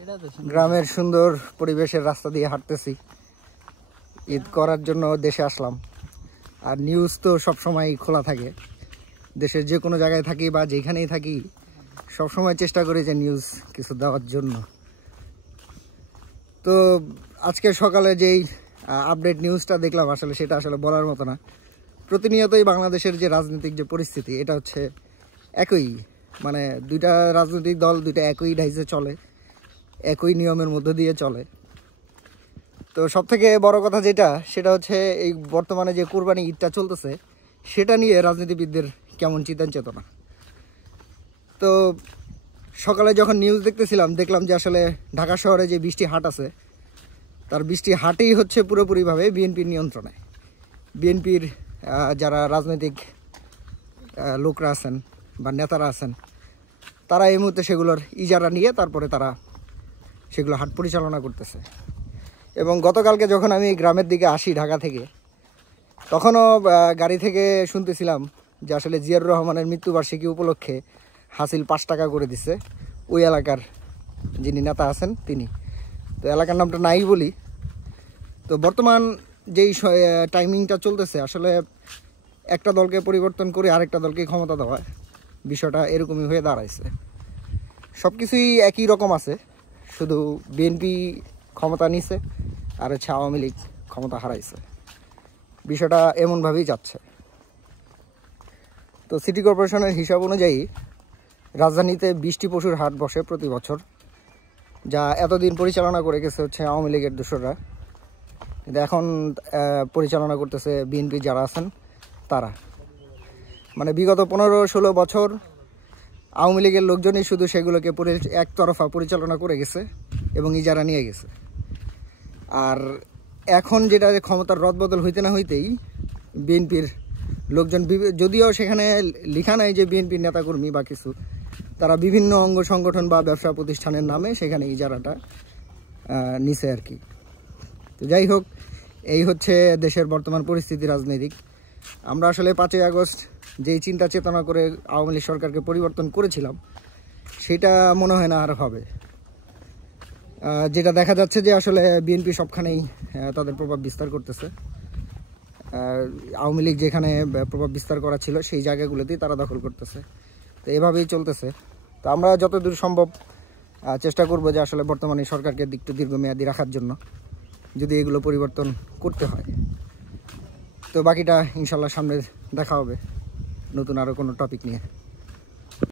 গ্রামের সুন্দর পরিবেশের রাস্তা দিয়ে হাঁটতেছি। ঈদ করার জন্য দেশে আসলাম। আর নিউজ তো সবসময় খোলা থাকে, দেশের যে কোনো জায়গায় থাকি বা যেখানেই থাকি সবসময় চেষ্টা করি যে নিউজ কিছু দেওয়ার জন্য। তো আজকে সকালে যেই আপডেট নিউজটা দেখলাম আসলে সেটা আসলে বলার মতো না। প্রতিনিয়তই বাংলাদেশের যে রাজনৈতিক যে পরিস্থিতি এটা হচ্ছে একই, মানে দুইটা রাজনৈতিক দল দুইটা একই ঢাইসে চলে, একই নিয়মের মধ্য দিয়ে চলে। তো সবথেকে বড় কথা যেটা সেটা হচ্ছে এই বর্তমানে যে কুরবানি ঈদটা চলতেছে সেটা নিয়ে রাজনীতিবিদদের কেমন চিন্তা চেতনা। তো সকালে যখন নিউজ দেখতেছিলাম দেখলাম যে আসলে ঢাকা শহরে যে বৃষ্টি হাট আছে তার বৃষ্টি হাটেই হচ্ছে পুরোপুরিভাবে বিএনপির নিয়ন্ত্রণে। বিএনপির যারা রাজনৈতিক লোকরা আছেন বা নেতারা আছেন তারা এই মুহূর্তে সেগুলোর ইজারা নিয়ে তারপরে তারা সেগুলো হাট পরিচালনা করতেছে। এবং গতকালকে যখন আমি গ্রামের দিকে আসি ঢাকা থেকে, তখনও গাড়ি থেকে শুনতেছিলাম যে আসলে জিয়াউর রহমানের মৃত্যুবার্ষিকী উপলক্ষে হাসিল 5 টাকা করে দিচ্ছে ওই এলাকার যিনি নেতা আছেন তিনি। তো এলাকার নামটা নাই বলি। তো বর্তমান যেই টাইমিংটা চলতেছে আসলে একটা দলকে পরিবর্তন করে আরেকটা দলকে ক্ষমতা দেওয়া, বিষয়টা এরকমই হয়ে দাঁড়াইছে। সব কিছুই একই রকম আছে, শুধু বিএনপি ক্ষমতা নিছে আর হচ্ছে আওয়ামী লীগ ক্ষমতা হারাইছে। বিষয়টা এমনভাবেই যাচ্ছে। তো সিটি কর্পোরেশনের হিসাব অনুযায়ী রাজধানীতে 20টি পশুর হাট বসে প্রতি বছর, যা এতদিন পরিচালনা করে গেছে হচ্ছে আওয়ামী লীগের দোসররা, কিন্তু এখন পরিচালনা করতেছে বিএনপি যারা আছেন তারা। মানে বিগত 15-16 বছর আওয়ামী লীগের লোকজনই শুধু সেগুলোকে একতরফা পরিচালনা করে গেছে এবং ইজারা নিয়ে গেছে। আর এখন যেটা ক্ষমতার রদবদল হইতে না হইতেই বিএনপির লোকজন, যদিও সেখানে লেখা নাই যে বিএনপির নেতাকর্মী বা কিছু, তারা বিভিন্ন অঙ্গ সংগঠন বা ব্যবসা প্রতিষ্ঠানের নামে সেখানে ইজারাটা নিছে আর কি। তো যাই হোক, এই হচ্ছে দেশের বর্তমান পরিস্থিতি রাজনৈতিক। আমরা আসলে 5ই আগস্ট যেই চিন্তা চেতনা করে আওয়ামী লীগ সরকারকে পরিবর্তন করেছিলাম সেটা মনে হয় না আর হবে। যেটা দেখা যাচ্ছে যে আসলে বিএনপি সবখানেই তাদের প্রভাব বিস্তার করতেছে। আওয়ামী লীগ যেখানে প্রভাব বিস্তার করা ছিল সেই জায়গাগুলোতেই তারা দখল করতেছে। তো এভাবেই চলতেছে। তো আমরা যতদূর সম্ভব চেষ্টা করব যে আসলে বর্তমানে সরকারকে একটু দীর্ঘমেয়াদী রাখার জন্য, যদি এগুলো পরিবর্তন করতে হয়। তো বাকিটা ইনশাল্লাহ সামনে দেখা হবে নতুন আরও কোনো টপিক নিয়ে।